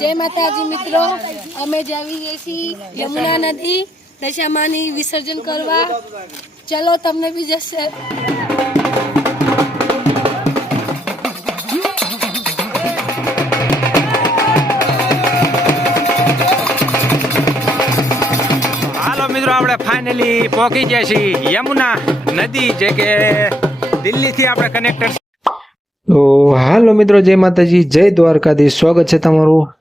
જય માતાજી મિત્રો. અમે જ આવી ગઈ છીએ યમુના નદી. દશામાની વિસર્જન કરવા. ચલો તમને બી જશે આપણે ફાઇનલી પહોંચી ગયા છીએ યમુના નદી, જે કે દિલ્હીથી આપણે કનેક્ટર તો હાલો મિત્રો, જય માતાજી, જય દ્વારકાધીશ. સ્વાગત છે તમારું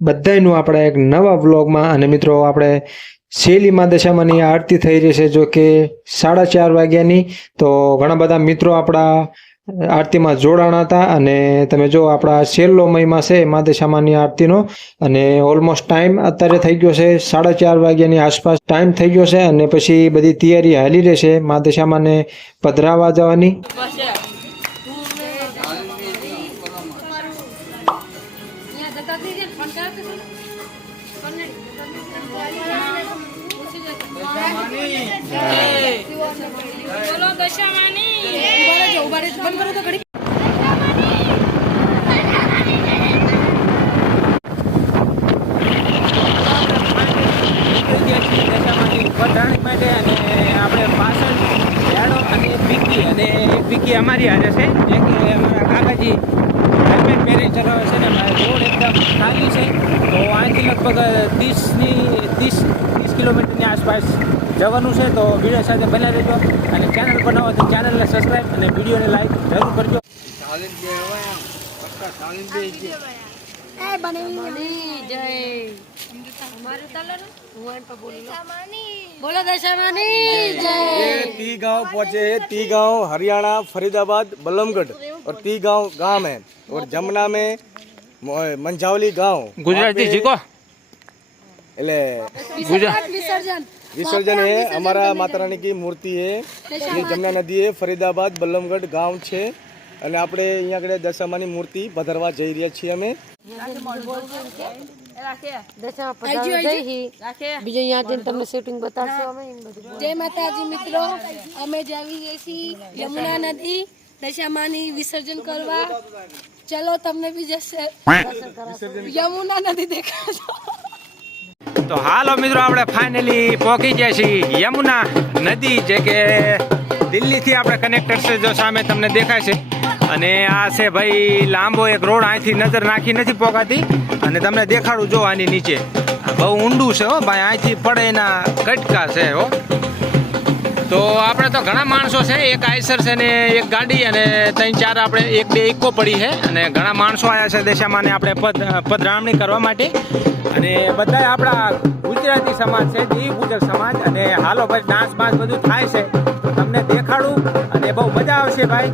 બધાયનું આપણા એક નવા વ્લોગમાં. અને મિત્રો, આપણે શેલી માદશામાંની આરતી થઈ રહી છે, જો કે સાડા ચાર વાગ્યાની. તો ઘણા બધા મિત્રો આપણા આરતીમાં જોડાણા હતા. અને તમે જો આપણા છેલ્લો મહિમા છે માદશામાંની આરતીનો. અને ઓલમોસ્ટ ટાઈમ અત્યારે થઈ ગયો છે સાડા ચાર વાગ્યાની આસપાસ ટાઈમ થઈ ગયો છે. અને પછી બધી તૈયારી હાલી રહેશે માદશામાને પધરાવા જવાની. બંધ કરો તો ઘડી માટે અને આપણે પાછળ યાડો અને પીકી અને એક અમારી હારે છે. એક અમારા કાકાજી હેલ્મેટ પહેરી ચલાવે છે ને રોડ એકદમ ખાલી છે. તો અહીંથી લગભગ ત્રીસની, ત્રીસ ત્રીસ કિલોમીટરની આસપાસ જવાનું છે તો વિડીયો સાથે બના રહેજો અને ચેનલ બનાવો તો ચેનલને સબસ્ક્રાઈબ અને વિડીયોને લાઈક જરૂર કરજો એ બની જય અમારું ચાલે ને હું એમ પર બોલી લઉં. બોલો દશામાની જય ये ती गांव पहुंचे हैं ती गांव हरियाणा फरीदाबाद बल्लमगढ़ और ती गांव गांव है और जमुना में म- मंझावली गांव ગુજરાતી શીખો એટલે વિસર્જન વિસર્જન એ અમારા માતારાણી કી મૂર્તિ એ જમના નદી એ ફરીદાબાદ બલ્લમગઢ ગામ છે. અને આપણે અહીંયા આગળ દશામાની મૂર્તિ પધરવા જઈ રહ્યા છીએ અમે. બીજો અહીંયા તમને શૂટિંગ બતાવશો જય માતાજી મિત્રો. અમે જાવી યમુના નદી દશામાની વિસર્જન કરવા. ચલો તમને બી જશે યમુના નદી દેખાડો. તો હાલો મિત્રો, આપણે ફાઇનલી પહોંચી ગયા છીએ યમુના નદી જે કે દિલ્હીથી આપણે કનેક્ટર છે, જો સામે તમને દેખાય છે. અને આ છે ભાઈ, લાંબો એક રોડ, અહીંથી નજર નાખી નથી પોકાતી. અને તમને દેખાડું જો આની નીચે. બહુ ઊંડું છે હો ભાઈ, અહીંથી પડે એના કટકા છે હો. તો આપણે તો ઘણા માણસો છે, એક આઈસર છે ને એક ગાડી અને ત્રણ ચાર આપણે એક બે ઇકો પડી છે. અને ઘણા માણસો આવ્યા છે દેશામાં આપણે પદ પધરામણી કરવા માટે. અને બધા આપણા ગુજરાતી સમાજ છે દેવી ગુજર સમાજ. અને હાલો ભાઈ ડાન્સ બાન્સ બધું થાય છે. તો તમને દેખાડું અને બહુ મજા આવશે ભાઈ.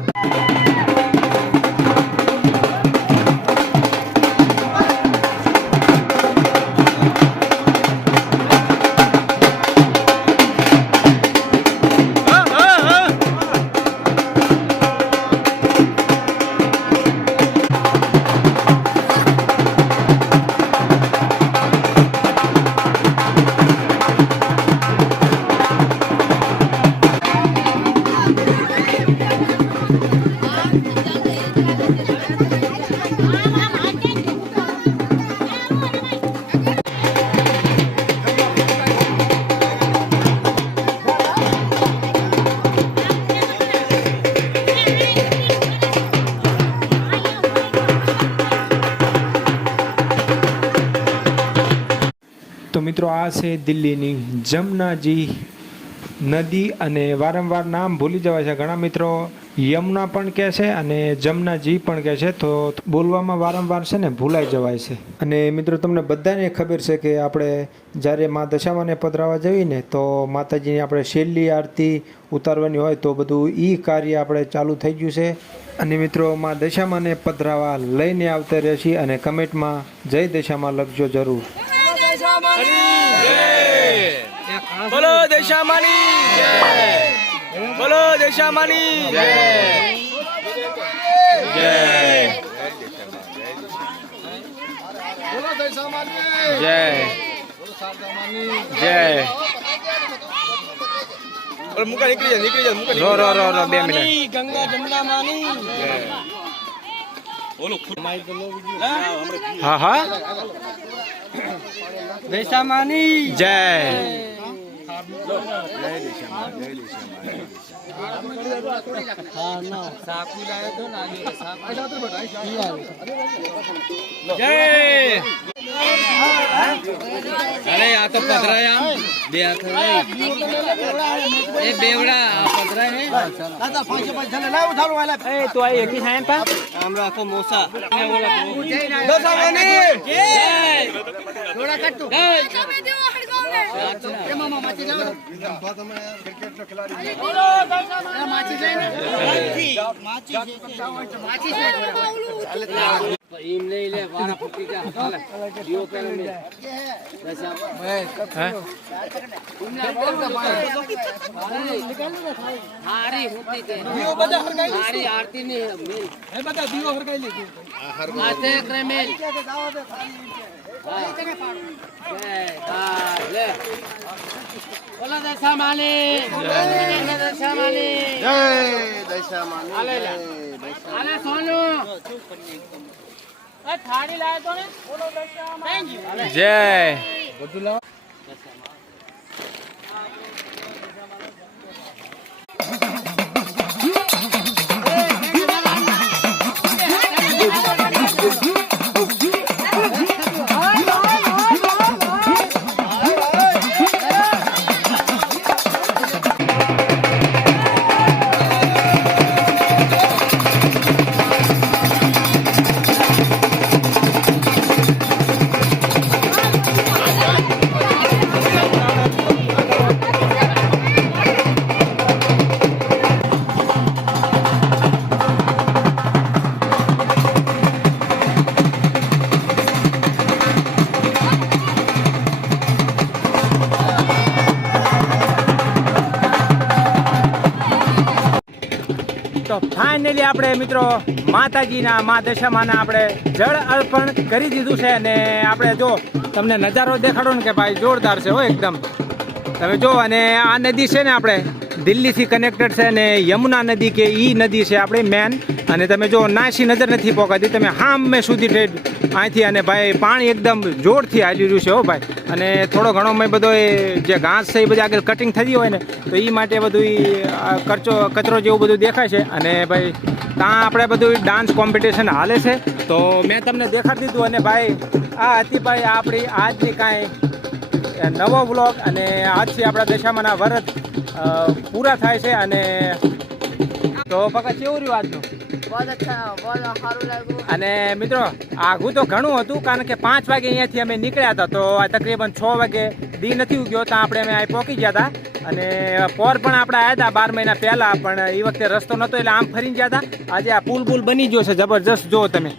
મિત્રો, આ છે દિલ્હીની જમનાજી નદી અને વારંવાર નામ ભૂલી જવાય છે. ઘણા મિત્રો યમુના પણ કહે છે અને જમનાજી પણ કહે છે. તો બોલવામાં વારંવાર છે ને ભૂલાઈ જવાય છે. અને મિત્રો, તમને બધાને ખબર છે કે આપણે જ્યારે મા દશામાને પધરાવા જઈએ ને, તો માતાજીની આપણે છેલ્લી આરતી ઉતારવાની હોય તો બધું એ કાર્ય આપણે ચાલુ થઈ ગયું છે. અને મિત્રો, મા દશામાને પધરાવા લઈને આવતા રહે છીએ અને કમેન્ટમાં જય દશામાં લખજો જરૂર. બોલો દેશામાની જય. બોલો દેશામાની જય. જય. જય ઓલો મુકા નીકળી જાય નીકળી જાય મુકા રો રો રો રો બે મિનિટ. ગંગા જમના માની હા હા. દશામાની. જય. જય. લાયો જય સાકુ અરે આ તો પધરાયા બે એ બેવડા આ પધરાય એ તો આ એકી સાયન પા આમ રાખો મોસા. એમ લઈ લે વારા આરતી ની બધા દીવો હરગાઈ લીધી માથે બોલો દશા માલી દશા માલી દશા માલી હાલે સોનુ થાળી લાયો તો ને બોલો દશા માલી જય ફાઇનલી આપણે મિત્રો માતાજીના, મા દશામાના આપણે જળ અર્પણ કરી દીધું છે અને આપણે જો તમને નજારો દેખાડો ને કે ભાઈ જોરદાર છે હો એકદમ. તમે જો, અને આ નદી છે ને આપણે દિલ્હીથી કનેક્ટેડ છે અને યમુના નદી કે ઈ નદી છે આપણે મેન અને તમે જો, નાસી નજર નથી પોકાતી. તમે હામે સુધી ઠેઠ અહીંથી અને ભાઈ પાણી એકદમ જોરથી હાલી રહ્યું છે હો ભાઈ. અને થોડો ઘણો મેં બધો એ જે ઘાસ છે એ બધી આગળ કટિંગ થતી હોય ને, તો એ માટે બધું કરચો કચરો જેવું બધું દેખાય છે. અને ભાઈ, ત્યાં આપણે બધું ડાન્સ કોમ્પિટિશન હાલે છે. તો મેં તમને દેખાડી દીધું અને ભાઈ, આ હતી ભાઈ આપણી આજની કાંઈ નવો બ્લોગ અને આજથી આપણા દશામાના વરત પૂરા થાય છે અને તો પકા કેવું રહ્યું આજનું? અને મિત્રો આઘું તો ઘણું હતું કારણ કે પાંચ વાગે અહીંયાથી અમે નીકળ્યા હતા તો તકરીબન છ વાગે દી નથી ઉગ્યો ત્યાં આપણે અમે અહીં પહોંચી ગયા હતા. અને પોર પણ આપણે આવ્યા હતા બાર મહિના પહેલાં પણ એ વખતે રસ્તો નહોતો એટલે આમ ફરી ગયા હતા. આજે આ પુલ પુલ બની ગયો છે જબરજસ્ત જુઓ તમે.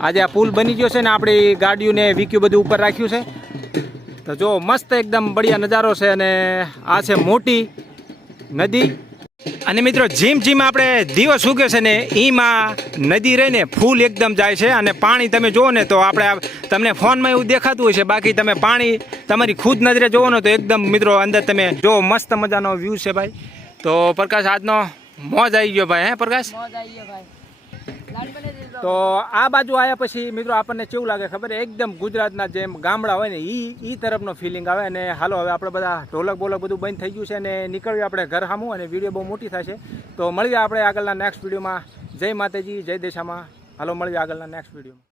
આજે આ પુલ બની ગયો છે ને આપણી ગાડીઓને વીક્યું બધું ઉપર રાખ્યું છે. તો જો મસ્ત એકદમ બઢિયા નજારો છે અને આ છે મોટી નદી. અને મિત્રો જીમ જીમ આપણે દિવસ ઉગે છે ને એમાં નદી રહીને ફૂલ એકદમ જાય છે અને પાણી તમે જુઓ ને તો આપણે તમને ફોનમાં એવું દેખાતું હોય છે, બાકી તમે પાણી તમારી ખુદ નજરે જુઓ ને તો એકદમ મિત્રો અંદર તમે જો મસ્ત મજાનો વ્યૂ છે ભાઈ. તો પ્રકાશ, આજનો મોજ આવી ગયો ભાઈ, હે પ્રકાશ? મોજ આવી ગયો ભાઈ. તો આ બાજુ આવ્યા પછી મિત્રો આપણને કેવું લાગે ખબર? એકદમ ગુજરાતના જેમ ગામડા હોય ને એ ઈ તરફનો ફિલિંગ આવે અને હાલો, હવે આપણે બધા ઢોલક બોલક બધું બંધ થઈ ગયું છે અને નીકળ્યું આપણે ઘર સામું અને વીડિયો બહુ મોટી થશે. તો મળીએ આપણે આગળના નેક્સ્ટ વિડીયોમાં જય માતાજી, જય દેશામાં. હાલો, મળીએ આગળના નેક્સ્ટ વિડીયોમાં